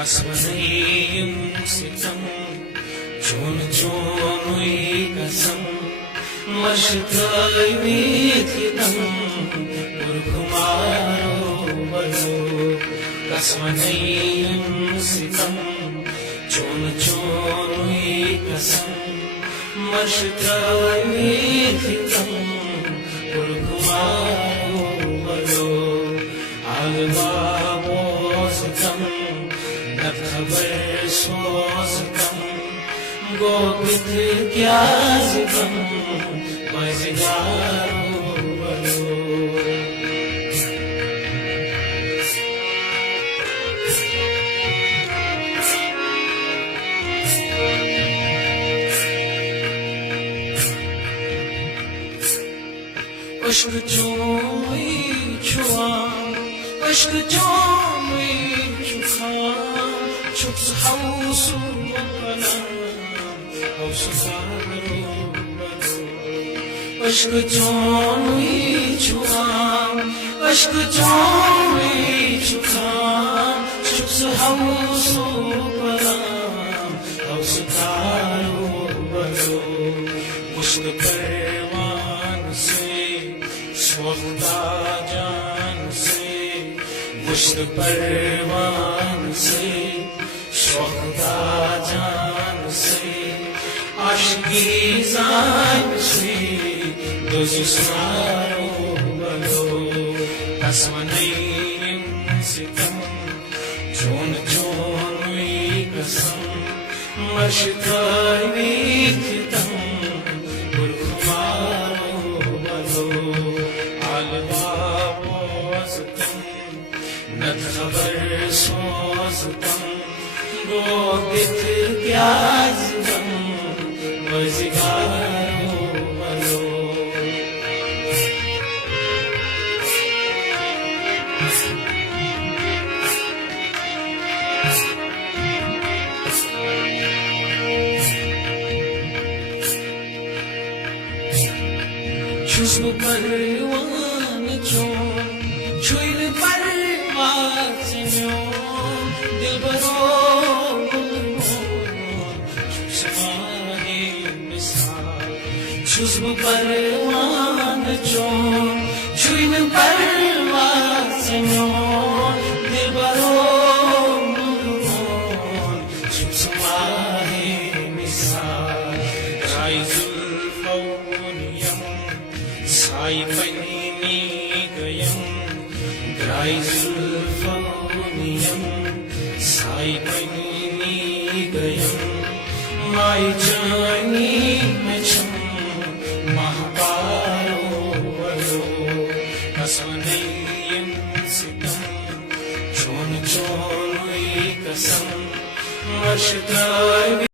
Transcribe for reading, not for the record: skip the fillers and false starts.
Kasmanayim sitam Chon chonuy kasam Mashtay mithitam Urkumaro balo Kasmanayim sitam Chon chonuy kasam Mashtay mithitam Urkumaro balo Agbabo sitam खबर सोचतम गोपित क्या जितम मजगारो बलो अश्क चोई छुआ अश्क चोई छुखा شوف حوص ربنا حوص ربنا عشق جانوی چوام عشق جانوی چوام شوف حوص ربنا حوص ربنا مشت परवान से स्वख्ता जान से मुश्त परवान से स्वख्ता जान से आशिकी जान से दुश्मनो बलो कसमनयim sitam चोन चोनुई कसम मशतय mithitam urkumaro balo albabo sitam नत खबर सोचतम गोपित क्या जितम मजगारो बलो खुशबू परवान चोन छुइल परवान दिल बरो खुशबू परवान चोन छुइल परवान दिल बरो राय जुल्फौनियम साई पनी गयम ग्राय जुल्फौनियम साई पनी गयम माई जानी में छम महाकारो बलो कसमनयim sitam चोन चोनुई कसम मशतय